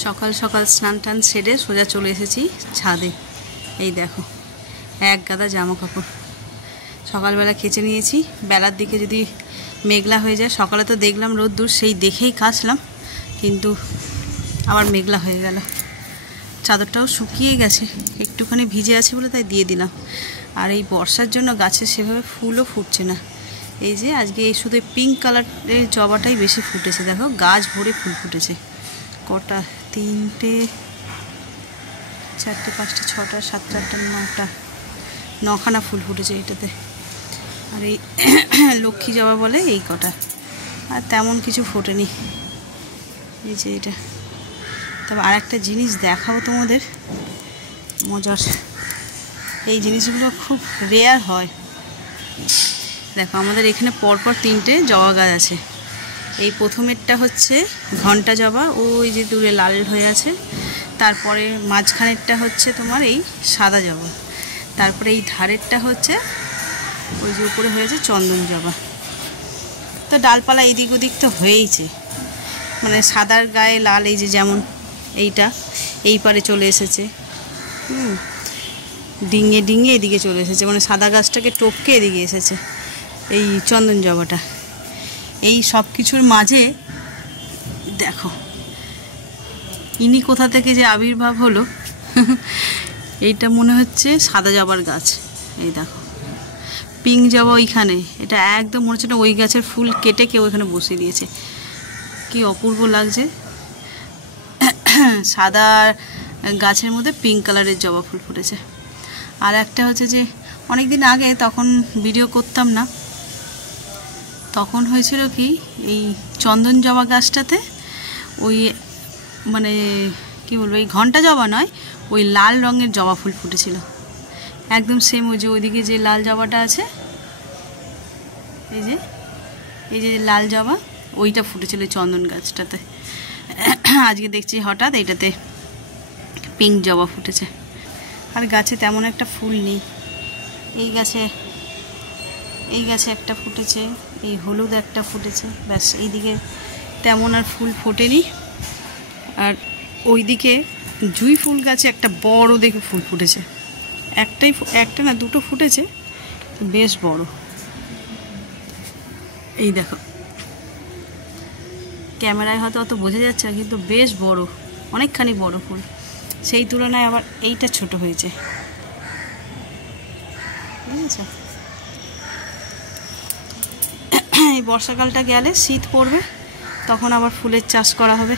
সকাল সকাল স্নান টান সেরে সোজা চলে এসেছি ছাদে। এই দেখো এক গাদা জামা কাপড় সকালবেলা কেচে নিয়েছি। বেলার দিকে যদি মেঘলা হয়ে যায়, সকালে তো দেখলাম রোদ্দুর, সেই দেখেই কাচলাম, কিন্তু আবার মেঘলা হয়ে গেল। চাদরটাও শুকিয়ে গেছে, একটুখানি ভিজে আছে বলে তাই দিয়ে দিলাম। আর এই বর্ষার জন্য গাছে সেভাবে ফুলও ফুটছে না। এই যে আজকে এই শুধু পিঙ্ক কালারের জবাটাই বেশি ফুটেছে, দেখো গাছ ভরে ফুল ফুটেছে। কটা, 3টে 4টে 5টে 6টা 7টা 8টা 9টা 9খানা ফুল ফুটেছে এইটাতে। আর এই লক্ষ্মী জবা বলে এই কটা, আর তেমন কিছু ফোটেনি। এই যে এটা। তবে আর একটা জিনিস দেখাবো তোমাদের মজার, এই জিনিসগুলো খুব রেয়ার হয়। দেখো আমাদের এখানে পরপর 3টে জবা গাছ আছে। এই প্রথমেরটা হচ্ছে ঘণ্টা জবা, ওই যে দূরে লাল হয়ে আছে। তারপরে মাঝখানেরটা হচ্ছে তোমার এই সাদা জবা। তারপরে এই ধারেরটা হচ্ছে ওই যে উপরে হয়েছে চন্দন জবা। তো ডালপালা এদিক ওদিক তো হয়েইছে, মানে সাদার গায়ে লাল, এই যে যেমন এইটা এই পারে চলে এসেছে, ডিঙে ডিঙে এদিকে চলে এসেছে, মানে সাদা গাছটাকে টপকে এদিকে এসেছে এই চন্দন জবাটা। এই সব কিছুর মাঝে দেখো ইনি কোথা থেকে যে আবির্ভাব হলো এইটা মনে হচ্ছে সাদা জবার গাছ। এই দেখো পিঙ্ক জবা ওইখানে, এটা একদম মনে হচ্ছে না ওই গাছের ফুল কেটে কেউ এখানে বসিয়ে দিয়েছে। কি অপূর্ব লাগছে, সাদা গাছের মধ্যে পিঙ্ক কালারের জবা ফুল ফুটেছে। আর একটা হচ্ছে যে অনেক দিন আগে, তখন ভিডিও করতাম না, তখন হয়েছিল কি এই চন্দন জবা গাছটাতে ওই মানে কি বলবো, এই ঘণ্টা জবা নয়, ওই লাল রঙের জবা ফুল ফুটেছিল একদম সেম। ওই যে ওইদিকে যে লাল জবাটা আছে, এই যে লাল জবা, ওইটা ফুটেছিল চন্দন গাছটাতে। আজকে দেখছি হঠাৎ এইটাতে পিঙ্ক জবা ফুটেছে। আর গাছে তেমন একটা ফুল নেই। এই গাছে একটা ফুটেছে, এই হলুদ একটা ফুটেছে, ব্যাস। এইদিকে তেমন আর ফুল ফোটেনি। আর ওইদিকে জুঁই ফুল গাছে একটা বড় দেখে ফুল ফুটেছে, একটা না দুটো ফুটেছে, বেশ বড়। এই দেখো ক্যামেরায় হয়তো অত বোঝা যাচ্ছে না, কিন্তু বেশ বড়, অনেকখানি বড় ফুল। সেই তুলনায় আবার এইটা ছোট হয়েছে, বুঝেছো? এই বর্ষাকালটা গেলে শীত পড়বে, তখন আবার ফুলের চাষ করা হবে।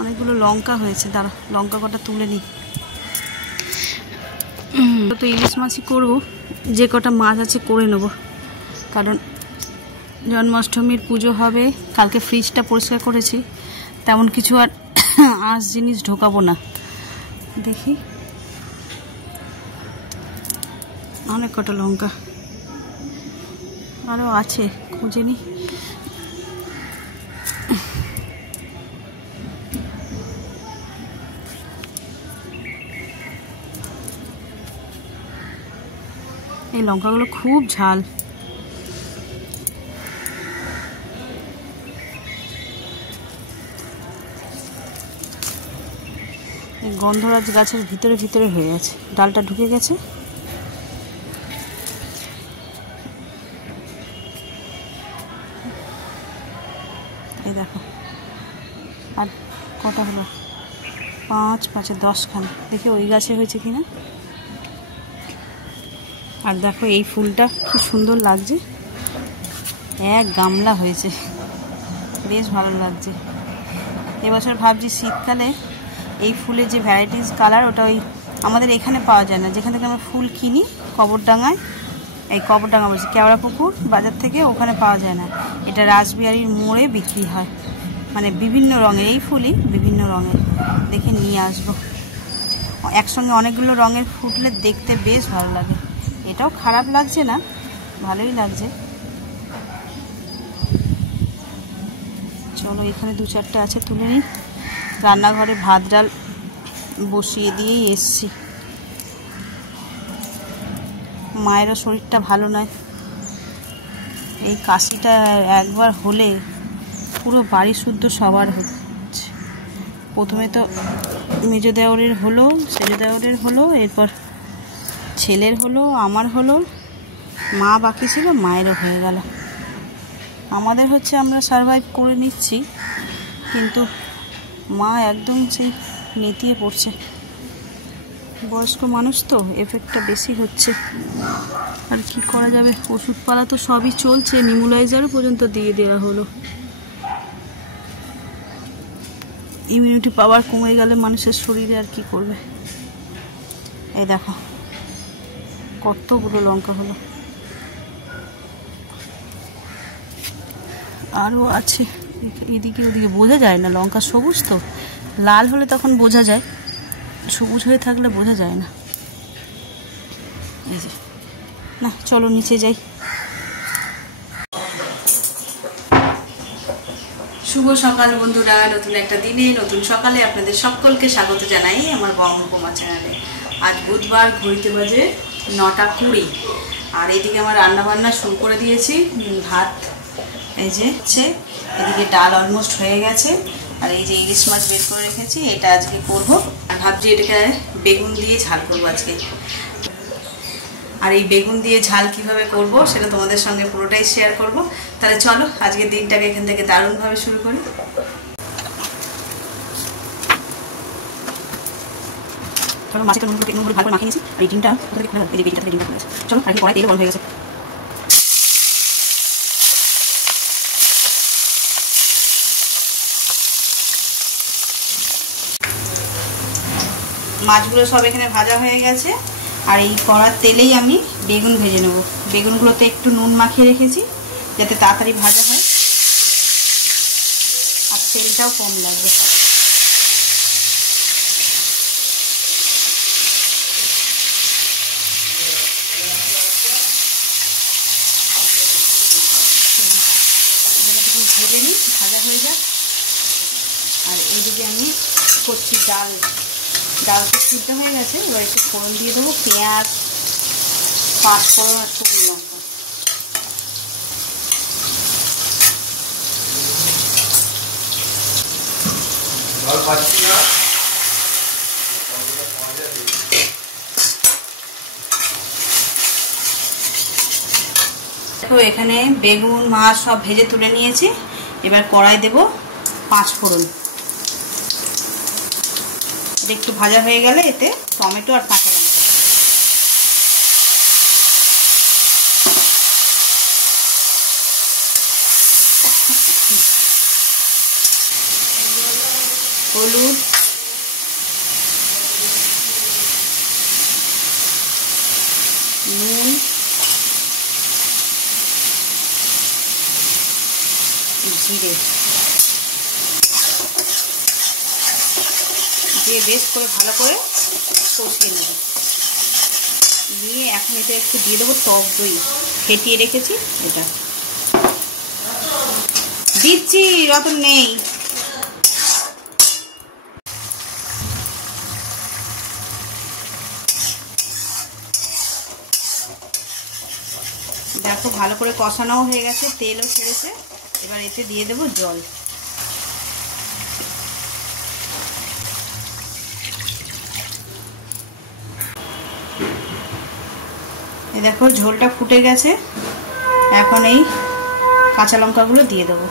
অনেকগুলো লঙ্কা হয়েছে, দাঁড়া লঙ্কা কটা তুলে নিই। তো ইলিশ মাছই করবো, যে কটা মাছ আছে করে নেব, কারণ জন্মাষ্টমীর পুজো হবে। কালকে ফ্রিজটা পরিষ্কার করেছি, তেমন কিছু আর আঁশ জিনিস ঢোকাবো না। দেখি অনেক কটা লঙ্কা আরও আছে, খুঁজে নি। এই লঙ্কাগুলো খুব ঝাল। গন্ধরাজ গাছের ভিতরে ভিতরে হয়ে আছে, ডালটা ঢুকে গেছে। এই দেখো আর কটা হলো, 5 5 10খানা। দেখি ওই গাছে হয়েছে কিনা। আর দেখো এই ফুলটা কি সুন্দর লাগছে, এক গামলা হয়েছে, বেশ ভালো লাগছে। এবছর ভাবছি শীতকালে এই ফুলের যে ভ্যারাইটিস কালার, ওটা ওই আমাদের এখানে পাওয়া যায় না, যেখান থেকে আমরা ফুল কিনি কবরডাঙ্গায়, এই কবরডাঙ্গা বলছি কেওড়াপুকুর বাজার থেকে, ওখানে পাওয়া যায় না। এটা রাসবিহারীর মোড়ে বিক্রি হয়, মানে বিভিন্ন রঙের এই ফুলই, বিভিন্ন রঙের। দেখে নিয়ে আসবো, একসঙ্গে অনেকগুলো রঙের ফুটলে দেখতে বেশ ভালো লাগে। এটাও খারাপ লাগছে না, ভালোই লাগছে। চলো এখানে 2-4টা আছে, তুলে নিই। রান্নাঘরে ভাত ডাল বসিয়ে দিয়েই এসছি। মায়েরও শরীরটা ভালো নয়, এই কাশিটা একবার হলে পুরো বাড়ি শুদ্ধ সবার প্রথমে তো মেজো দেওরের হলো, সেজো দেওরের হলো, এরপর ছেলের হলো, আমার হলো, মা বাকি ছিল, মায়েরও হয়ে গেল। আমাদের হচ্ছে আমরা সারভাইভ করে নিচ্ছি, কিন্তু মা একদম সেই নেতিয়ে পড়ছে। বয়স্ক মানুষ তো এফেক্টটা বেশি হচ্ছে, আর কি করা যাবে। ওষুধপালা তো সবই চলছে, নিমুলাইজারও পর্যন্ত দিয়ে দেওয়া হলো। ইমিউনিটি পাওয়ার কমে গেলে মানুষের শরীরে আর কি করবে। এই দেখো কতগুলো লঙ্কা হলো, আরও আছে এদিকে ওদিকে, বোঝা যায় না। লঙ্কা সবুজ তো, লাল হলে তখন বোঝা যায়, সবুজ হয়ে থাকলে বোঝা যায় না। এই যে না, চলো নিচে যাই। শুভ সকাল বন্ধুরা, নতুন একটা দিনে নতুন সকালে আপনাদের সকলকে স্বাগত জানাই আমার বঙ্গকুমা চ্যানেলে। আজ বুধবার, ঘড়িতে বাজে 9:20, আর এদিকে আমার রান্নাবান্না শুরু করে দিয়েছি। ভাত এই যে এদিকে ডাল অলমোস্ট হয়ে গেছে, আর এই যে ইলিশ মাছ বের করে রেখেছি, এটা আজকে করবো। আর ভাবছি এটাকে বেগুন দিয়ে ঝাল করবো আজকে। আর এই বেগুন দিয়ে ঝাল কিভাবে করব সেটা তোমাদের সঙ্গে পুরোটাই শেয়ার করব। তাহলে চলো আজকের দিনটাকে এখান থেকে দারুণভাবে শুরু করি। চলো মাছটা নুন ভালো করে মাখিয়ে নিয়েছি, আর এই ডিমটা এই যে বেটিটা থেকে ডিমটা খুলে গেছে। চলো আর কি কড়াই তেল গরম হয়ে গেছে। মাছগুলো সব এখানে ভাজা হয়ে গেছে, আর এই কড়ার তেলেই আমি বেগুন ভেজে নেব। বেগুনগুলোতে একটু নুন মাখিয়ে রেখেছি যাতে তাড়াতাড়ি ভাজা হয়, আর তেলটাও কম লাগবে। ভেজে নিই, ভাজা হয়ে যাক। আর এইদিকে আমি করছি ডাল তো সিদ্ধ হয়ে গেছে। এবার একটু ফোড়ন দিয়ে দেবো, পেঁয়াজ, পাঁচফোড়ন আর শুকনো লঙ্কা। দেখো এখানে বেগুন, মাছ সব ভেজে তুলে নিয়েছি। এবার কড়াই দেব পাঁচফোড়ন। একটু ভাজা হয়ে গেলে এতে টমেটো আর কাঁচা লঙ্কা, হলুদ, নুন, জিরে দিয়ে বেশ করে ভালো করে কষিয়ে নেব। নিয়ে এখন এটা একটু দিয়ে দেবো টক দই, ফেটিয়ে রেখেছি এটা দিচ্ছি, রতন নেই। দেখো ভালো করে কষানোও হয়ে গেছে, তেলও ছেড়েছে। এবার এতে দিয়ে দেবো জল। এই দেখো ঝোলটা ফুটে গেছে। এখন এই কাঁচা লঙ্কাগুলো দিয়ে দেবো,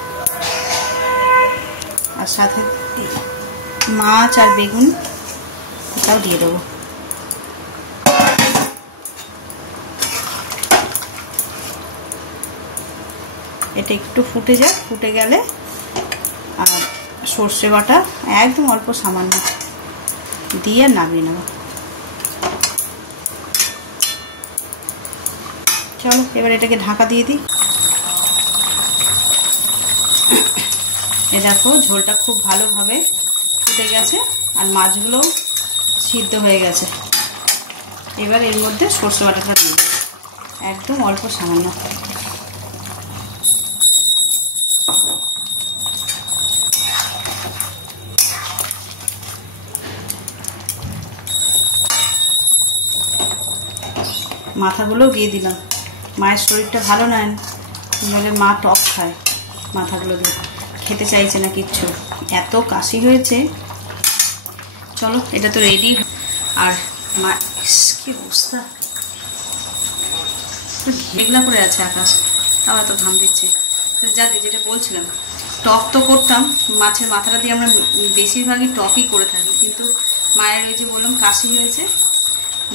আর সাথে মাছ আর বেগুন এটাও দিয়ে দেবো। এটা একটু ফুটে যাক, ফুটে গেলে আর সর্ষে বাটা একদম অল্প সামান্য দিয়ে নামিয়ে নেব। চলো এবার এটাকে ঢাকা দিয়ে দিই। এ দেখো ঝোলটা খুব ভালোভাবে ফুটে গেছে, আর মাছগুলোও সিদ্ধ হয়ে গেছে। এবার এর মধ্যে সর্ষে বাটাটা দিই, একদম অল্প সামান্য। মাথাগুলোও দিয়ে দিলাম। মায়ের শরীরটা ভালো নয়, বলে মা টক খায়, মাথাগুলো দিয়ে খেতে চাইছে না কিচ্ছু। এত কাশি হয়েছে, চলো এটা তো রেডি। আর কি অবস্থা, মেঘলা করে আছে আকাশ, তাও এত ঘাম দিচ্ছে। যাকে যেটা বলছিলাম, টক তো করতাম, মাছের মাথাটা দিয়ে আমরা বেশিরভাগই টকই করে থাকি, কিন্তু মায়ের ওই যে বললাম কাশি হয়েছে,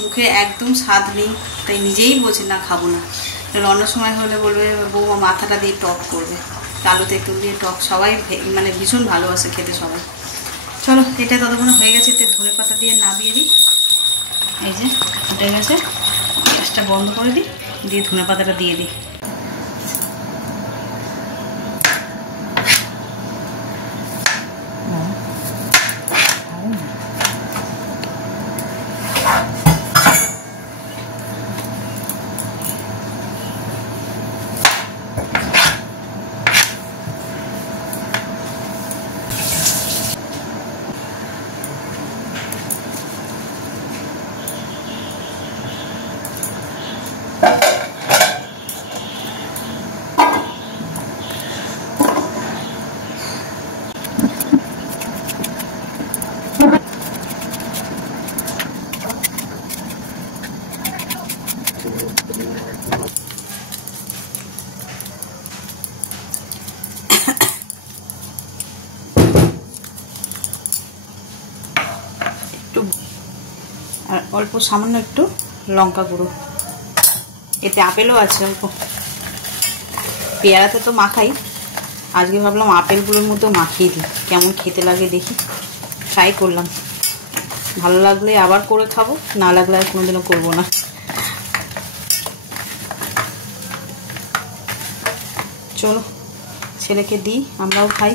মুখে একদম স্বাদ নেই, তাই নিজেই বলছে না খাবো না। অন্য সময় হলে বলবে বৌমা মাথাটা দিয়ে টক করবে, আলু তেঁতুল দিয়ে টক, সবাই মানে ভীষণ ভালোবাসে খেতে সবাই। চলো এটা ততক্ষণ হয়ে গেছে, এতে ধনে পাতা দিয়ে নামিয়ে দিই। এই যে ফুটে গেছে, গ্যাসটা বন্ধ করে দিই, দিয়ে ধনে পাতাটা দিয়ে দিই। আর অল্প সামান্য একটু লঙ্কা গুঁড়ো, এতে আপেলও আছে অল্প। পেয়ারাতে তো মাখাই, আজকে ভাবলাম আপেলগুলোর মতো মাখিয়ে দিই, কেমন খেতে লাগে দেখি। ট্রাই করলাম, ভালো লাগলে আবার করে খাবো, না লাগলে আর কোনোদিনও করবো না। চলো ছেলেকে দিই, আমরাও খাই।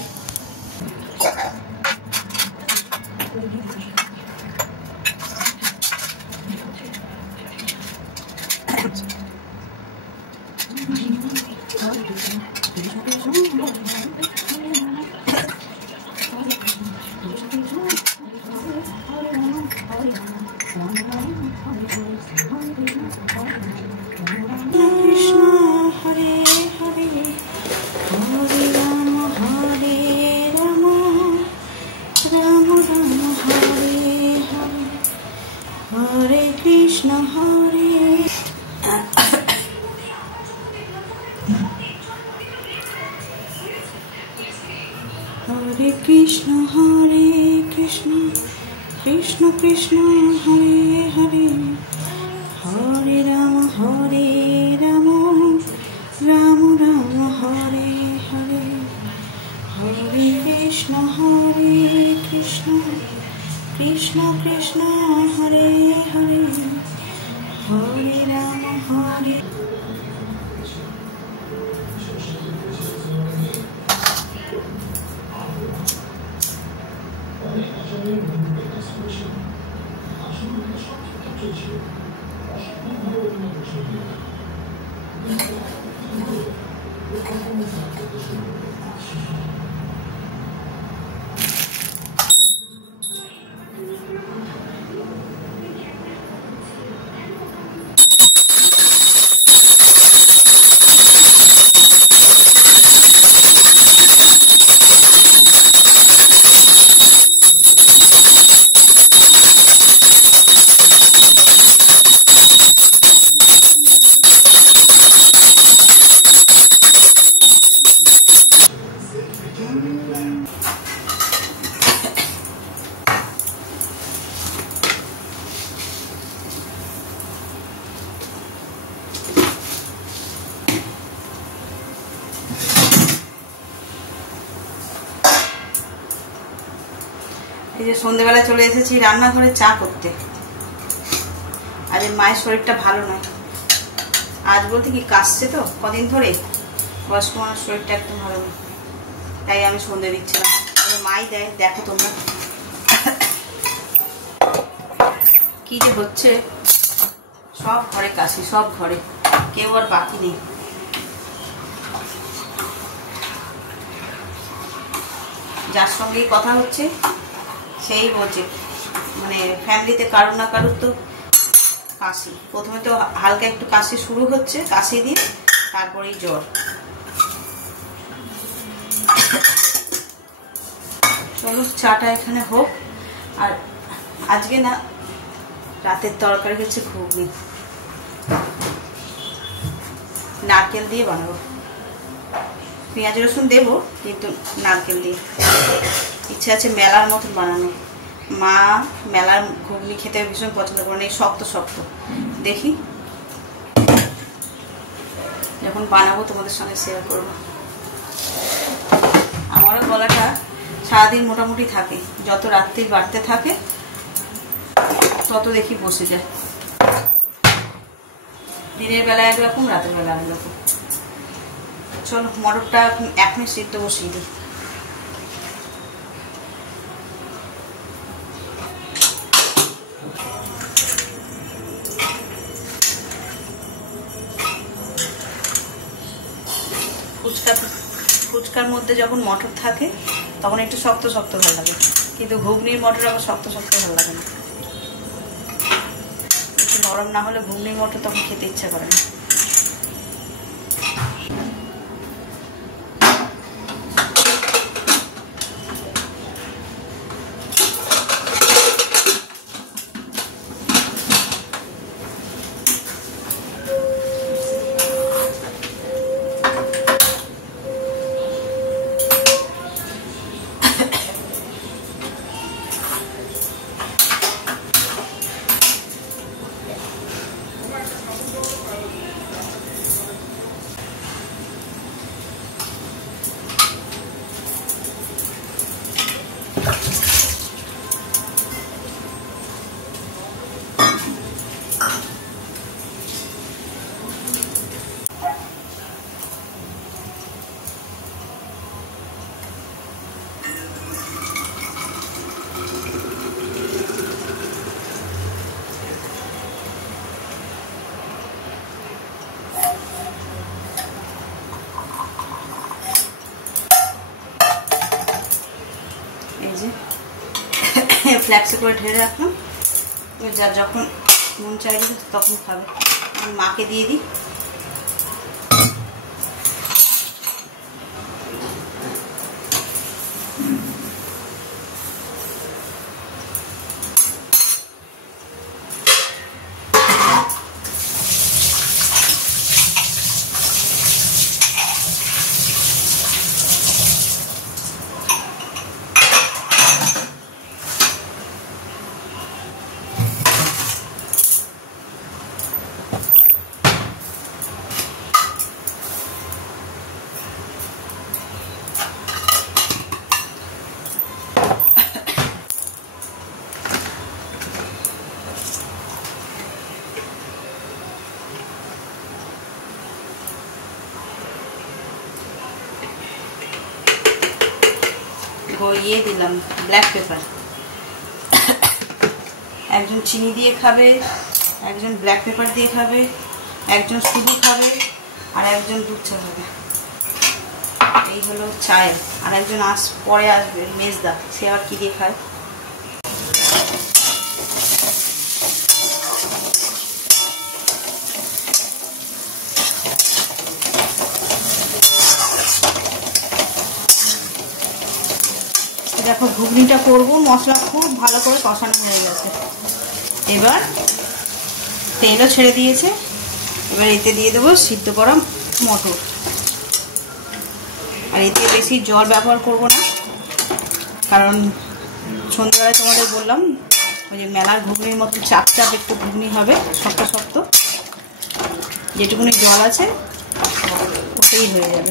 Hare Krishna Hare Hare Krishna Hare Krishna Krishna Krishna Hare Hare Hare Rama Hare Rama Rama Rama Hare Hare Hare Krishna Hare Krishna Krishna Krishna Hare Hare Hare Rama Hare এই যে সন্ধ্যেবেলা চলে এসেছি রান্নাঘরে চা করতে। আজ মায়ের শরীরটা ভালো নয়, আজ বলতে কি কাশছে তো কদিন ধরে, বয়স্ক মানুষ শরীরটা একটু ভালো নয়, তাই আমি সন্ধ্যে দিচ্ছিলাম। মাই দেয়, দেখো তোমরা কি যে হচ্ছে, সব ঘরে কাশি, সব ঘরে, কেউ আর বাকি নেই। যার সঙ্গেই কথা হচ্ছে সেই বলছে, মানে ফ্যামিলিতে কারুর না কারুর তো কাশি। প্রথমে তো হালকা একটু কাশি শুরু হচ্ছে, কাশি দিয়ে তারপরেই জ্বর। চলো চাটা এখানে হোক, আর আজকে না রাতের তরকারি হচ্ছে ঘুগনি, নারকেল দিয়ে বানাবো। পেঁয়াজ রসুন দেবো কিন্তু নারকেল দিয়ে। ইচ্ছা আছে মেলার মতন বানানো। মা মেলার ঘুগনি খেতে ভীষণ পছন্দ করেন, এই শক্ত শক্ত। দেখি যখন বানাবো তোমাদের সঙ্গে শেয়ার করবো। আমারও গলাটা সারাদিন মোটামুটি থাকে, যত রাত্রির বাড়তে থাকে তত দেখি বসে যায়। দিনের বেলা একরকম, রাতের বেলা একরকম। চলো মটরটা এখনই সিদ্ধ বসিয়ে দিই। ফুচকার মধ্যে যখন মটর থাকে তখন একটু শক্ত শক্ত ভালো লাগে, কিন্তু ঘুগনির মটর আবার শক্ত শক্ত ভালো লাগে না। একটু নরম না হলে ঘুগনির মটর তখন খেতে ইচ্ছা করে না। ফ্ল্যাক্সে করে ঢেলে রাখলাম, যা যখন মন চাইবে তখন খাবে। মাকে দিয়ে দিই। ইয়ে দিলাম ব্ল্যাক পেপার। একজন চিনি দিয়ে খাবে, একজন ব্ল্যাক পেপার দিয়ে খাবে, একজন শুধু খাবে, আর একজন দুধ চা খাবে। এই হলো চায়। আর একজন পরে আসবে মেজদা, সে আবার কি দিয়ে খায়। দেখো ঘুগনিটা করবো, মশলা খুব ভালো করে কষানো হয়ে গেছে। এবার তেলও ছেড়ে দিয়েছে। এবার এতে দিয়ে দেবো সিদ্ধ করা মটর। আর এতে বেশি জল ব্যবহার করব না, কারণ সন্ধ্যাবেলায় তোমাদের বললাম ওই যে মেলার ঘুগনির মতো চাপ চাপ একটু ঘুগনি হবে, শক্ত শক্ত। যেটুকুনি জল আছে ওটাই হয়ে যাবে।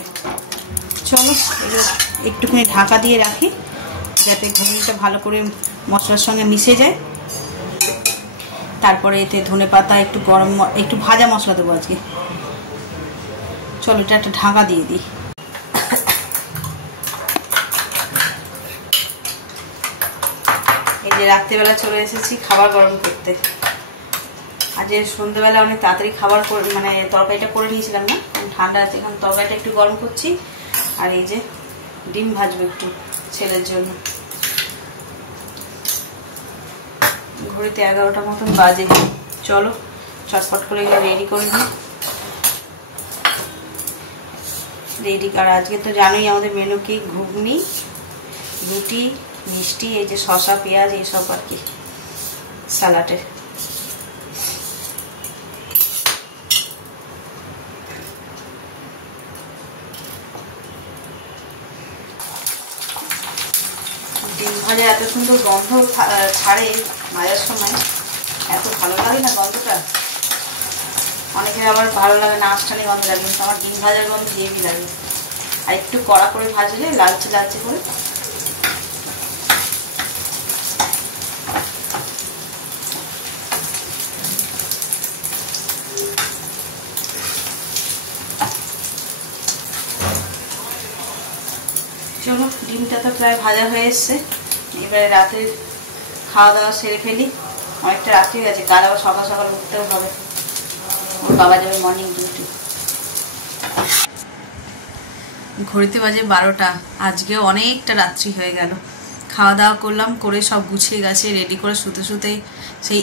চলো এবার একটুখানি ঢাকা দিয়ে রাখি, যাতে ঘুগনিটা ভালো করে মশলার সঙ্গে মিশে যায়। তারপরে এতে ধনেপাতা, একটু গরম, একটু ভাজা মশলা দেবো আজকে। চলো এটা একটা ঢাকা দিয়ে দিই। এই যে রাত্রিবেলা চলে এসেছি খাবার গরম করতে। আজ সন্ধ্যাবেলা অনেক তাড়াতাড়ি খাবার মানে তরকারিটা করে নিয়েছিলাম না, ঠান্ডা আছে। এখন তরকারিটা একটু গরম করছি। আর এই যে ডিম ভাজবো একটু ছেলের জন্য। ঘড়িতে 11টা মতন বাজে। চলো চটপট করে এগুলো রেডি করে দিই। রেডি করা আজকে তো জানোই আমাদের মেনু কি, ঘুগনি, রুটি, মিষ্টি, এই যে শসা পেঁয়াজ এইসব আর কি। স্যালাডে। ডিম ভাজা এত সুন্দর গন্ধ ছাড়ে ভাজার সময়, এত ভালো লাগে না গন্ধটা। অনেকের আবার ভালো লাগে না, আঁশটানি গন্ধ লাগে, কিন্তু আমার ডিম ভাজার গন্ধ হেভি লাগে। আর একটু কড়া করে ভাজলে লালচে লালচে করে। চলো, ডিমটা তো প্রায় ভাজা হয়ে এসছে, এবারে রাতের খাওয়া দাওয়া সেরে ফেলি। অনেকটা রাত্রি গেছে, কাল আবার সকাল সকাল উঠতেও হবে, ওর বাবা যাবে মর্নিং ডিউটি। ঘড়িতে বাজে 12টা, আজকেও অনেকটা রাত্রি হয়ে গেল। খাওয়া দাওয়া করলাম, করে সব গুছিয়ে গেছে রেডি করে শুতে শুতেই সেই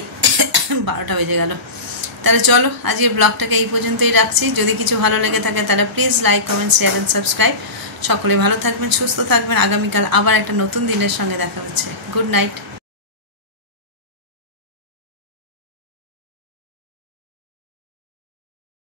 12টা বেজে গেল। তাহলে চলো, আজকের ব্লগটাকে এই পর্যন্তই রাখছি। যদি কিছু ভালো লেগে থাকে তাহলে please like, comment, share and subscribe. সকলে ভালো থাকবেন, সুস্থ থাকবেন। আগামীকাল আবার একটা নতুন দিনের সঙ্গে দেখা হচ্ছে। Good night.